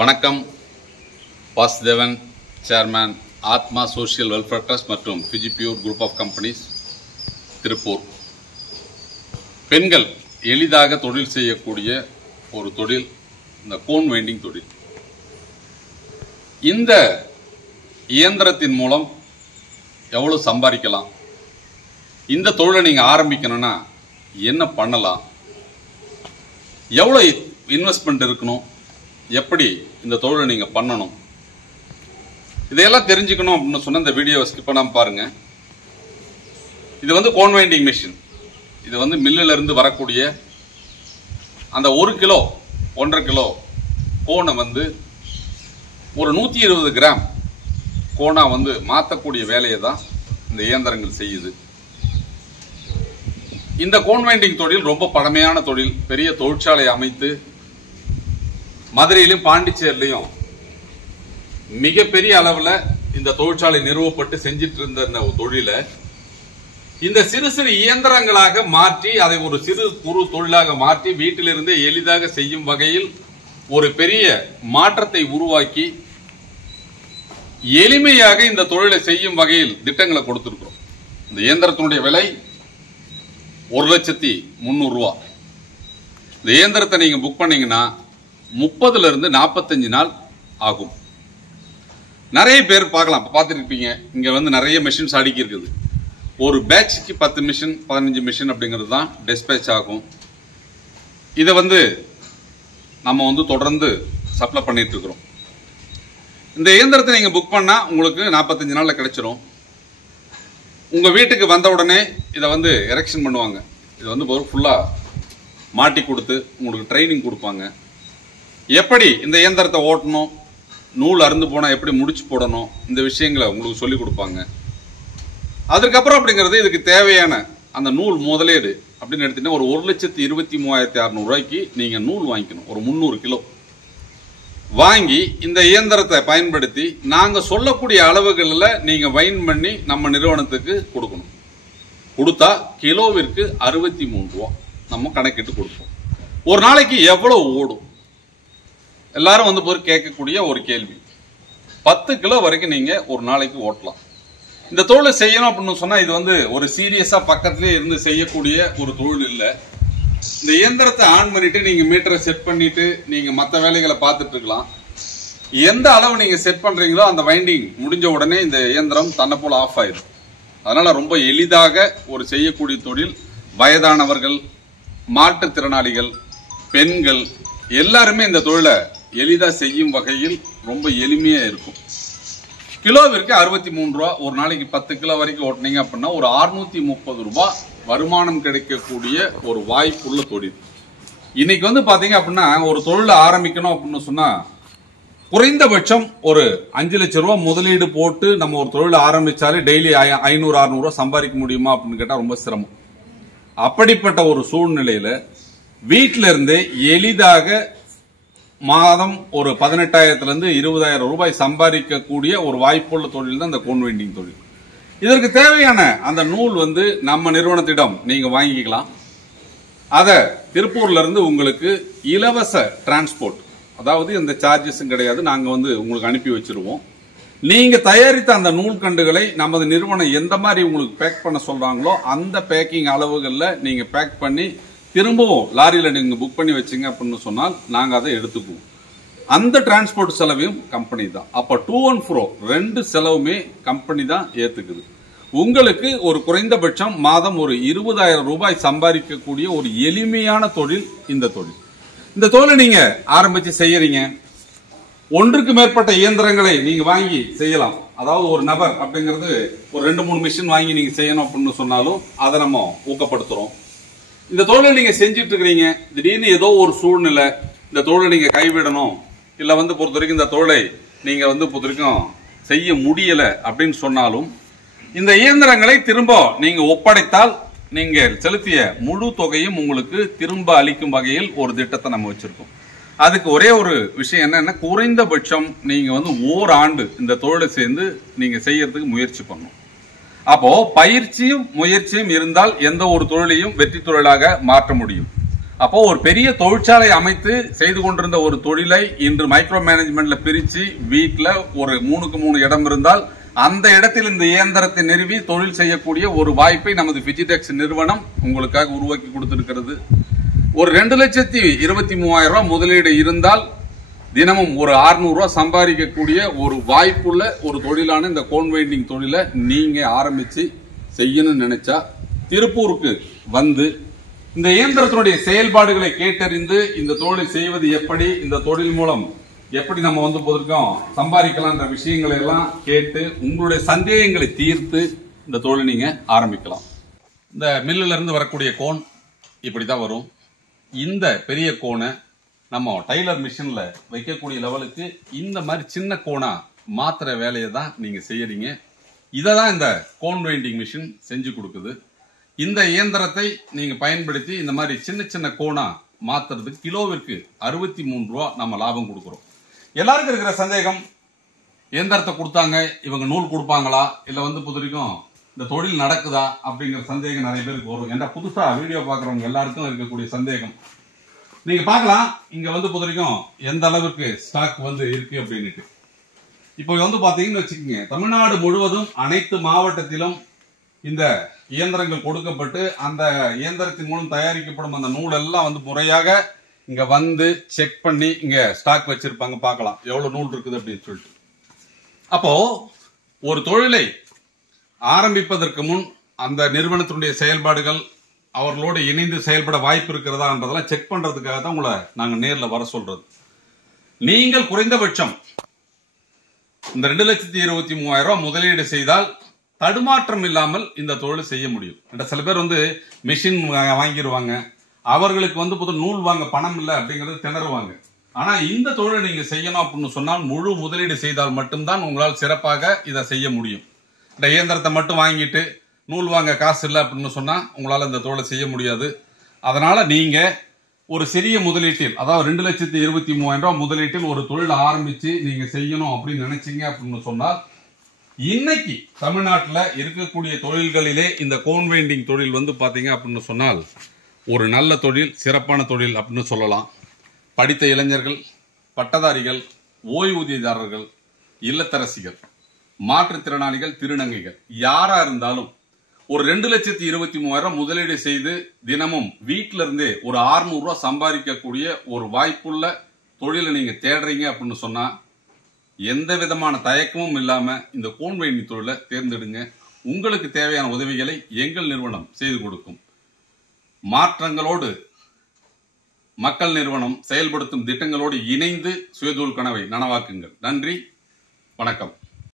வணக்கம். வாசுதேவன், சேர்மேன், ஆத்மா social welfare trust மற்றும் ஃபிஜிபியூர் குரூப் ஆஃப் கம்பெனிஸ், திருப்பூர். பெண்கள் எளிதாக தொழில் செய்யக்கூடிய ஒரு தொழில் இந்த கோன் வைண்டிங் தொழில். இந்த இயந்திரத்தின் மூலம் எவ்வளவு சம்பாதிக்கலாம், இந்த தொழிலை நீங்க ஆரம்பிக்கணும்னா என்ன பண்ணலாம், எவ்வளவு இன்வெஸ்ட்மெண்ட் இருக்கணும், எப்படி இந்த தொழிலை நீங்க பண்ணணும், இதையெல்லாம் தெரிஞ்சுக்கணும் அப்படின்னு சொன்ன இந்த வீடியோவை ஸ்கிப் பண்ணாம பாருங்க. இது வந்து கோன் வைண்டிங் மிஷின். இது வந்து மில்லில் இருந்து வரக்கூடிய அந்த 1 கிலோ 1.5 கிலோ கோனை வந்து ஒரு 120 கிராம் கோனா வந்து மாற்றக்கூடிய வேலையை தான் இந்த இயந்திரங்கள் செய்யுது. இந்த கோன் வைண்டிங் தொழில் ரொம்ப பழமையான தொழில். பெரிய தொழிற்சாலை அமைத்து மதுரையிலும் பாண்டிச்சேரியிலையும் மிகப்பெரிய அளவில் இந்த தொழிற்சாலை நிறுவப்பட்டு செஞ்சிட்டு இருந்த தொழிலை இந்த சிறு சிறு இயந்திரங்களாக மாற்றி அதை ஒரு சிறு குறு தொழிலாக மாற்றி வீட்டிலிருந்தே எளிதாக செய்யும் வகையில் ஒரு பெரிய மாற்றத்தை உருவாக்கி எளிமையாக இந்த தொழிலை செய்யும் வகையில் திட்டங்களை கொடுத்திருக்கிறோம். இந்த இயந்திரத்தினுடைய விலை 1,300,000 ரூபாய். இந்த இயந்திரத்தை நீங்க புக் பண்ணீங்கன்னா 30 இருந்து 45 நாள் ஆகும். நிறைய பேர் பார்க்கலாம், பார்த்துருப்பீங்க. இங்க வந்து நிறைய மிஷின்ஸ் அடுக்கி இருக்குது. ஒரு பேட்ச்க்கு 10 மிஷின் 15 மிஷின் அப்படிங்கிறது தான் டிஸ்பேச் ஆகும். இதை வந்து நம்ம வந்து தொடர்ந்து சப்ளை பண்ணிட்டு இருக்கிறோம். இந்த இயந்திரத்தை நீங்க புக் பண்ணா உங்களுக்கு 45 நாள்ல கிடைச்சிரும். உங்க வீட்டுக்கு வந்த உடனே இதை வந்து எரெக்ஷன் பண்ணுவாங்க. இதை வந்து ஃபுல்லா மாட்டி கொடுத்து உங்களுக்கு ட்ரைனிங் கொடுப்பாங்க. எப்படி இந்த இயந்திரத்தை ஓட்டணும், நூல் அறுந்து போனா எப்படி முடிச்சு போடணும், இந்த விஷயங்களை உங்களுக்கு சொல்லி கொடுப்பாங்க. அதுக்கப்புறம் அப்படிங்கிறது இதுக்கு தேவையான அந்த நூல் முதலீடு அப்படின்னு எடுத்தீங்கன்னா ஒரு 1,23,600 ரூபாய்க்கு நீங்க நூல் வாங்கிக்கணும். ஒரு 300 கிலோ வாங்கி இந்த இயந்திரத்தை பயன்படுத்தி நாங்க சொல்லக்கூடிய அளவுகளில் நீங்க வைண்ட் பண்ணி நம்ம நிறுவனத்துக்கு கொடுக்கணும். கொடுத்தா கிலோவிற்கு 63 ரூபா நம்ம கணக்கிட்டு கொடுப்போம். ஒரு நாளைக்கு எவ்வளவு ஓடும்? எல்லாரும் வந்து போய் கேட்கக்கூடிய ஒரு கேள்வி. 10 கிலோ வரைக்கும் நீங்க ஒரு நாளைக்கு ஓட்டலாம். இந்த தொழிலை செய்யணும் அப்படின்னு சொன்னா இது வந்து ஒரு சீரியஸா பக்கத்திலே இருந்து செய்யக்கூடிய ஒரு தொழில் இல்லை. இந்த இயந்திரத்தை ஆன் பண்ணிட்டு நீங்க மீட்டரை செட் பண்ணிட்டு நீங்க மற்ற வேலைகளை பார்த்துட்டு இருக்கலாம். எந்த அளவு நீங்க செட் பண்றீங்களோ அந்த வைண்டிங் முடிஞ்ச உடனே இந்த இயந்திரம் தன்னை போல ஆஃப் ஆயிடும். அதனால ரொம்ப எளிதாக ஒரு செய்யக்கூடிய தொழில். வயதானவர்கள், மாற்றுத்திறனாளிகள், பெண்கள் எல்லாருமே இந்த தொழிலை எளிதா செய்யும் வகையில் ரொம்ப எளிமையா இருக்கும். கிலோவிற்கு 63 ரூபா. ஒரு நாளைக்கு 10 கிலோ வரைக்கும் ஓட்டினீங்க அப்படின்னா ஒரு 630 ரூபாய் வருமானம் கிடைக்கக்கூடிய ஒரு வாய்ப்புள்ள தொழில். இன்னைக்கு வந்து பாத்தீங்க அப்படின்னா ஒரு தொழிலை ஆரம்பிக்கணும் அப்படின்னு சொன்னா குறைந்தபட்சம் ஒரு 5 லட்சம் ரூபாய் முதலீடு போட்டு நம்ம ஒரு தொழிலை ஆரம்பிச்சாலே டெய்லி 500-600 ரூபாய் சம்பாதிக்க முடியுமா அப்படின்னு கேட்டா ரொம்ப சிரமம். அப்படிப்பட்ட ஒரு சூழ்நிலையில வீட்டில இருந்தே எளிதாக மாதம் ஒரு 18,000 இருந்து 20,000 ரூபாய் சம்பாதிக்கக்கூடிய ஒரு வாய்ப்புள்ள தொழில் தான் இந்த கோன் வைண்டிங் தொழில். இதற்கு தேவையான அந்த நூல் வந்து நம்ம நிறுவனத்திடம் நீங்க வாங்கிக்கலாம். அத திருப்பூர்ல இருந்து உங்களுக்கு இலவச டிரான்ஸ்போர்ட், அதாவது எந்த சார்ஜஸும் கிடையாது, நாங்க வந்து உங்களுக்கு அனுப்பி வச்சிருவோம். நீங்க தயாரித்த அந்த நூல் கண்டுகளை நமது நிறுவனம் எந்த மாதிரி உங்களுக்கு பேக் பண்ண சொல்றாங்களோ அந்த பேக்கிங் அளவுகள்ல நீங்க பேக் பண்ணி திரும்பவும் லாரியில நீங்க புக் பண்ணி வச்சீங்க அப்படின்னு சொன்னால் நாங்க அதை எடுத்துக்குவோம். அந்த டிரான்ஸ்போர்ட் செலவையும் கம்பெனி தான். அப்ப 2 and 4 2 செலவுமே கம்பெனி தான் ஏத்துக்குது. உங்களுக்கு ஒரு குறைந்தபட்சம் மாதம் ஒரு 20,000 ரூபாய் சம்பாதிக்கக்கூடிய ஒரு எளிமையான தொழில் இந்த தொழில். இந்த தொழிலை நீங்க ஆரம்பிச்சு செய்யறீங்க. ஒன்றுக்கு மேற்பட்ட இயந்திரங்களை நீங்க வாங்கி செய்யலாம். அதாவது ஒரு நபர் அப்படிங்கிறது ஒரு 2-3 மிஷின் வாங்கி நீங்க செய்யணும் அப்படின்னு சொன்னாலும் அதை நம்ம ஊக்கப்படுத்துறோம். இந்த தொழிலை நீங்க செஞ்சிட்டு இருக்கிறீங்க, திடீர்னு ஏதோ ஒரு சூழ்நிலை இந்த தொழிலை நீங்க கைவிடணும், இல்ல வந்து பொறுத்த வரைக்கும் இந்த தொழிலை நீங்க வந்து பொறுத்த வரைக்கும் செய்ய முடியல அப்படின்னு சொன்னாலும் இந்த இயந்திரங்களை திரும்ப நீங்க ஒப்படைத்தால் நீங்க செலுத்திய முழு தொகையும் உங்களுக்கு திரும்ப அளிக்கும் வகையில் ஒரு திட்டத்தை நம்ம வச்சிருக்கோம். அதுக்கு ஒரே ஒரு விஷயம் என்னன்னா, குறைந்தபட்சம் நீங்க வந்து ஓராண்டு இந்த தொழிலை சேர்ந்து நீங்க செய்யறதுக்கு முயற்சி பண்ணணும். அப்போ பயிற்சியும் முயற்சியும் இருந்தால் எந்த ஒரு தொழிலையும் வெற்றி தொழிலாக மாற்ற முடியும். அப்போ ஒரு பெரிய தொழிற்சாலை அமைத்து செய்து கொண்டிருந்த ஒரு தொழிலை இன்று மைக்ரோ மேனேஜ்மெண்ட்ல பிரிச்சு வீட்டுல ஒரு 3க்கு 3 இடம் இருந்தால் அந்த இடத்தில் இந்த இயந்திரத்தை நிறுவி தொழில் செய்யக்கூடிய ஒரு வாய்ப்பை நமது பிஜிடெக்ஸ் நிறுவனம் உங்களுக்காக உருவாக்கி கொடுத்திருக்கிறது. ஒரு 2,23,000 ரூபாய் முதலீடு இருந்தால் தினமும் ஒரு 600 ரூபாய் சம்பாதிக்கக்கூடிய ஒரு வாய்ப்புள்ள ஒரு தொழிலான இந்த கோன் வைண்டிங் தொழிலை நீங்க ஆரம்பிச்சு செய்யணும்னு நினைச்சா திருப்பூருக்கு வந்து இந்த இயந்திரத்தினுடைய செயல்பாடுகளை கேட்டறிந்து இந்த தொழிலை செய்வது எப்படி, இந்த தொழில் மூலம் எப்படி நம்ம வந்து போதிருக்கோம் சம்பாதிக்கலாம்ன்ற விஷயங்களை எல்லாம் கேட்டு உங்களுடைய சந்தேகங்களை தீர்த்து இந்த தொழிலை நீங்க ஆரம்பிக்கலாம். இந்த மில்லுல இருந்து வரக்கூடிய கோன் இப்படிதான் வரும். இந்த பெரிய கோனை நம்ம டைலர் மிஷின்ல வைக்கக்கூடிய லெவலுக்கு இந்த மாதிரி சின்ன கோனா மாத்திர வேலையை தான் நீங்க செய்யறீங்க. இதை தான் இந்த கோன் வைண்டிங் மிஷின் செஞ்சு கொடுக்குது. இந்த இயந்திரத்தை நீங்க பயன்படுத்தி இந்த மாதிரி சின்ன சின்ன கோனா மாத்துறதுக்கு கிலோவிற்கு 63 ரூபா நம்ம லாபம் கொடுக்குறோம். எல்லாருக்கும் இருக்கிற சந்தேகம், இயந்திரத்தை கொடுத்தாங்க இவங்க நூல் கொடுப்பாங்களா, இல்ல வந்து புதுரிக்கும் இந்த தொழில் நடக்குதா அப்படிங்கிற சந்தேகம் நிறைய பேருக்கு வரும். ஏன்னா புதுசா வீடியோ பாக்குறவங்க எல்லாருக்கும் இருக்கக்கூடிய சந்தேகம். நீங்க பார்க்கலாம் இங்க வந்து புதுரிக்கும் எந்த அளவுக்கு ஸ்டாக் வந்து இருக்கு அப்படின்னுட்டு. இப்போ வந்து பாத்தீங்கன்னு வச்சுக்கோங்க, தமிழ்நாடு முழுவதும் அனைத்து மாவட்டத்திலும் இந்த இயந்திரங்கள் கொடுக்கப்பட்டு அந்த இயந்திரத்தின் மூலம் தயாரிக்கப்படும் அந்த நூல் எல்லாம் வந்து முறையாக இங்க வந்து செக் பண்ணி இங்க ஸ்டாக் வச்சிருப்பாங்க. பார்க்கலாம் எவ்வளவு நூல் இருக்குது அப்படின்னு சொல்லிட்டு. அப்போ ஒரு தொழிலை ஆரம்பிப்பதற்கு முன் அந்த நிறுவனத்தினுடைய செயல்பாடுகள் அவர்களோடு இணைந்து செயல்பட வாய்ப்பு இருக்கிறதான்றதெல்லாம் செக் பண்றதுக்காக தான் உங்களை நாங்க நேர்ல வர சொல்றது. நீங்கள் குறைந்தபட்சம் இந்த 2,23,000 ரூபாய் முதலீடு செய்தால் தடுமாற்றம் இல்லாமல் இந்த தொழில் செய்ய முடியும். சில பேர் வந்து மிஷின் வாங்கிடுவாங்க, அவர்களுக்கு வந்து புது நூல் வாங்க பணம் இல்லை அப்படிங்கறது திணறுவாங்க. ஆனா இந்த தொழிலை நீங்க செய்யணும் அப்படின்னு சொன்னால் முழு முதலீடு செய்தால் மட்டும்தான் உங்களால் சிறப்பாக இதை செய்ய முடியும். இந்த இயந்திரத்தை மட்டும் வாங்கிட்டு நூல் வாங்க காசு இல்லை அப்படின்னு சொன்னா உங்களால இந்த தொழிலை செய்ய முடியாது. அதனால நீங்க ஒரு சிறிய முதலீட்டில், அதாவது 2,23,000 ரூபாய் முதலீட்டில் ஒரு தொழில் ஆரம்பிச்சு நீங்க செய்யணும் அப்படின்னு நினைச்சீங்க அப்படின்னு சொன்னால் இன்னைக்கு தமிழ்நாட்டில் இருக்கக்கூடிய தொழில்களிலே இந்த கோன் வைண்டிங் தொழில் வந்து பாத்தீங்க அப்படின்னு சொன்னால் ஒரு நல்ல தொழில், சிறப்பான தொழில் அப்படின்னு சொல்லலாம். படித்த இளைஞர்கள், பட்டதாரிகள், ஓய்வூதியதாரர்கள், இல்லத்தரசிகள், மாற்றுத்திறனாளிகள், திருநங்கைகள் யாரா இருந்தாலும் ஒரு 2,23,000 முதலீடு செய்து தினமும் வீட்டில இருந்தே ஒரு 600 ரூபாய் சம்பாதிக்கக்கூடிய ஒரு வாய்ப்புள்ள தொழிலை நீங்க தேடுறீங்க அப்படின்னு சொன்னா எந்த விதமான தயக்கமும் இல்லாம இந்த கோன் வைண்டிங் தொழிலை தேர்ந்தெடுங்க. உங்களுக்கு தேவையான உதவிகளை எங்கள் நிறுவனம் செய்து கொடுக்கும். மாற்றங்களோடு மக்கள் நிறுவனம் செயல்படுத்தும் திட்டங்களோடு இணைந்து சுயதொழில் கனவை நனவாக்குங்கள். நன்றி, வணக்கம்.